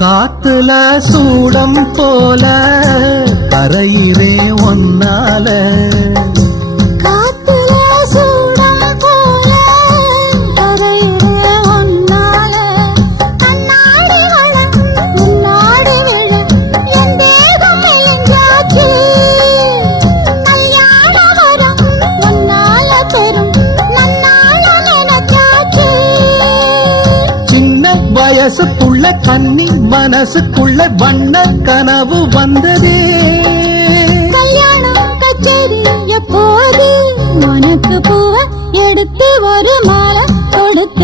காத்துல சூடம் போல கரையிறே ஒன்னால வயசுக்குள்ள கன்னி மனசுக்குள்ள வண்ண கனவு வந்ததே. கல்யாணம் கச்சேரி எப்போது உனக்கு பூவ எடுத்து ஒரு மாலை கொடுத்து